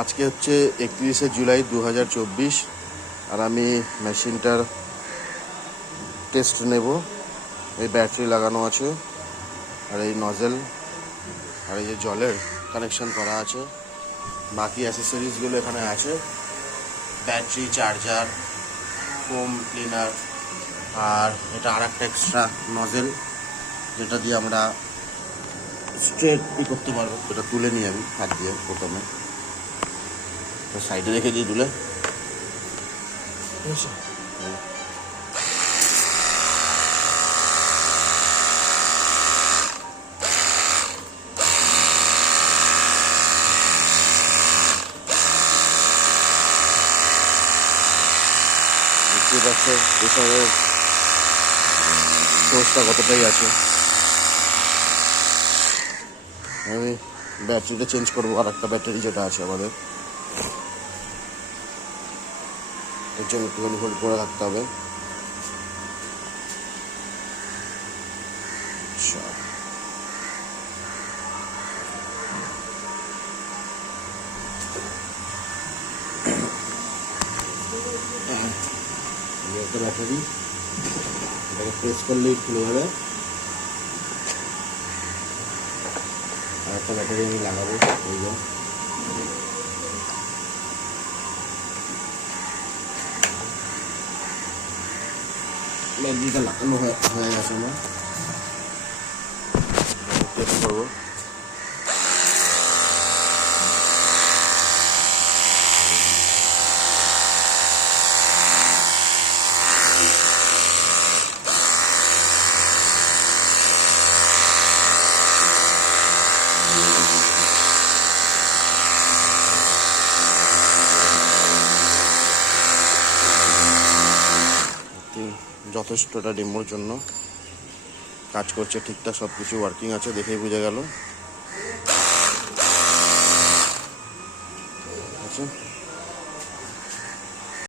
আজকে হচ্ছে 31শে জুলাই 2024 আর আমি মেশিনটার টেস্ট নেব। এই ব্যাটারি লাগানো আছে আর এই নজেল আর এই যে জলের কানেকশন করা আছে। বাকি অ্যাসেসরিজগুলো এখানে আছে, ব্যাটারি, চার্জার, ফোম ক্লিনার, আর এটা আর একটা এক্সট্রা নজেল যেটা দিয়ে আমরা স্ট্রেট করতে পারবো। এটা তুলে নিই আমি হাত দিয়ে, প্রথমে সাইডে রেখে দিই তুলে। ঠিক আছে, বুঝতে পারছো প্রেশারের সোর্সটা কতটাই আছে। আমি ব্যাটারিটা চেঞ্জ করবো, আর একটা ব্যাটারি যেটা আছে আমাদের, এর জন্য একটুখানি হোল্ড করে রাখতে হবে। একটা ব্যাটারি, এটাকে প্রেস করলেই খুলে যাবে। আর একটা ব্যাটারি আমি লাগাবো, এই যে ব্যাটারিটা লাগানো হয়ে গেছে। আমার টেস্ট করবো। যথেষ্ট, এটা ডেমোর জন্য কাজ করছে ঠিকঠাক, সব কিছু ওয়ার্কিং আছে, দেখেই বোঝা গেল। আচ্ছা।